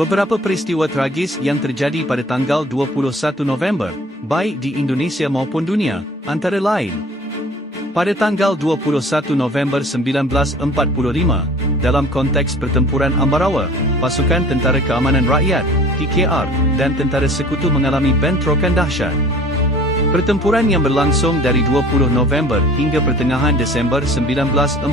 Beberapa peristiwa tragis yang terjadi pada tanggal 21 November, baik di Indonesia maupun dunia, antara lain. Pada tanggal 21 November 1945, dalam konteks pertempuran Ambarawa, Pasukan Tentara Keamanan Rakyat, TKR, dan Tentara Sekutu mengalami bentrokan dahsyat. Pertempuran yang berlangsung dari 20 November hingga pertengahan Desember 1945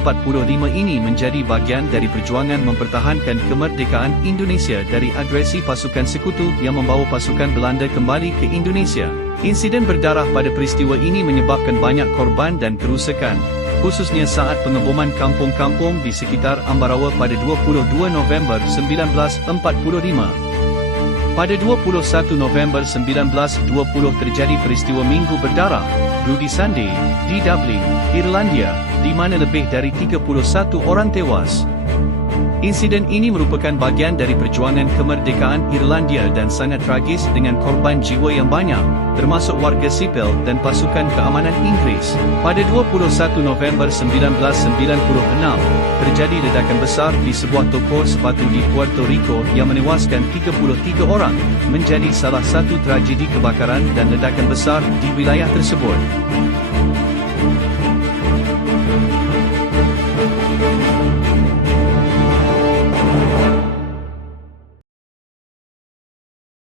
ini menjadi bahagian dari perjuangan mempertahankan kemerdekaan Indonesia dari agresi pasukan Sekutu yang membawa pasukan Belanda kembali ke Indonesia. Insiden berdarah pada peristiwa ini menyebabkan banyak korban dan kerusakan, khususnya saat pengeboman kampung-kampung di sekitar Ambarawa pada 22 November 1945. Pada 21 November 1920 terjadi peristiwa Minggu Berdarah, Bloody Sunday, di Dublin, Irlandia, di mana lebih dari 31 orang tewas. Insiden ini merupakan bahagian dari perjuangan kemerdekaan Irlandia dan sangat tragis dengan korban jiwa yang banyak, termasuk warga sipil dan pasukan keamanan Inggeris. Pada 21 November 1996, terjadi ledakan besar di sebuah toko sepatu di Puerto Rico yang menewaskan 33 orang, menjadi salah satu tragedi kebakaran dan ledakan besar di wilayah tersebut.